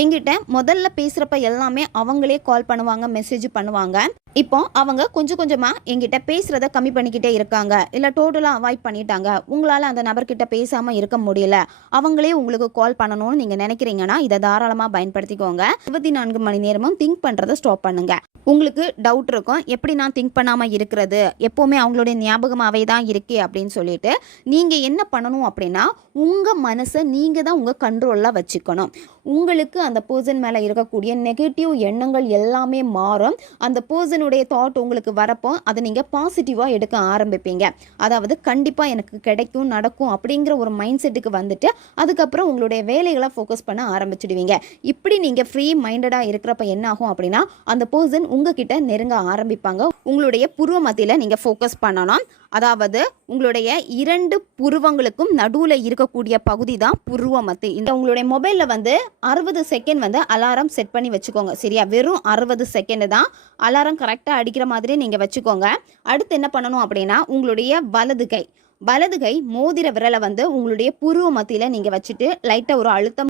என்கிட்ட முதல்ல பேசுகிறப்ப எல்லாமே அவங்களே கால் பண்ணுவாங்க, மெசேஜ் பண்ணுவாங்க. இப்போ அவங்க கொஞ்சம் கொஞ்சமாக என்கிட்ட பேசுகிறத கம்மி பண்ணிக்கிட்டே இருக்காங்க, இல்லை டோட்டலாக அவாய்ட் பண்ணிட்டாங்க, உங்களால் அந்த நபர்கிட்ட பேசாமல் இருக்க முடியல, அவங்களே உங்களுக்கு கால் பண்ணணும்னு நீங்கள் நினைக்கிறீங்கன்னா இதை தாராளமாக பயன்படுத்திக்கோங்க. 24 மணி நேரமும் திங்க் பண்ணுறதை ஸ்டாப் பண்ணுங்க. உங்களுக்கு டவுட் இருக்கும், எப்படி நான் திங்க் பண்ணாமல் இருக்கிறது, எப்போவுமே அவங்களுடைய ஞாபகமாகவே தான் இருக்கே அப்படின்னு சொல்லிட்டு நீங்கள் என்ன பண்ணணும் அப்படின்னா, உங்கள் மனசை நீங்கள் தான் உங்கள் கண்ட்ரோலில் வச்சுக்கணும். உங்களுக்கு அந்த பர்சன் மேலே இருக்கக்கூடிய நெகட்டிவ் எண்ணங்கள் எல்லாமே மாறும். அந்த பர்சனுடைய தாட் உங்களுக்கு வரப்போ அதை நீங்கள் பாசிட்டிவாக எடுக்க ஆரம்பிப்பீங்க. அதாவது கண்டிப்பாக எனக்கு கிடைக்கும், நடக்கும் அப்படிங்கிற ஒரு மைண்ட் செட்டுக்கு வந்துட்டு அதுக்கப்புறம் உங்களுடைய வேலைகளை ஃபோக்கஸ் பண்ண ஆரம்பிச்சிடுவீங்க. இப்படி நீங்கள் ஃப்ரீ மைண்டடாக இருக்கிறப்ப என்ன ஆகும் அப்படின்னா, அந்த பர்சன் உங்ககிட்ட நெருங்க ஆரம்பிப்பாங்க. உங்களுடைய புருவ மத்தியில் நீங்கள் ஃபோக்கஸ் பண்ணணும். அதாவது உங்களுடைய 2 புருவங்களுக்கும் நடுவில் இருக்கக்கூடிய பகுதி தான் புருவ மத்தி. இந்த உங்களுடைய மொபைலில் 60 செகண்ட் அலாரம் செட் பண்ணி வச்சுக்கோங்க. சரியா? வெறும் 60 செகண்ட் தான் அலாரம் கரெக்டாக அடிக்கிற மாதிரி நீங்கள் வச்சுக்கோங்க. அடுத்து என்ன பண்ணணும் அப்படின்னா, உங்களுடைய வலது கை மோதிர விரலை உங்களுடைய புருவ மத்தியில் நீங்கள் வச்சுட்டு லைட்டாக ஒரு அழுத்தம்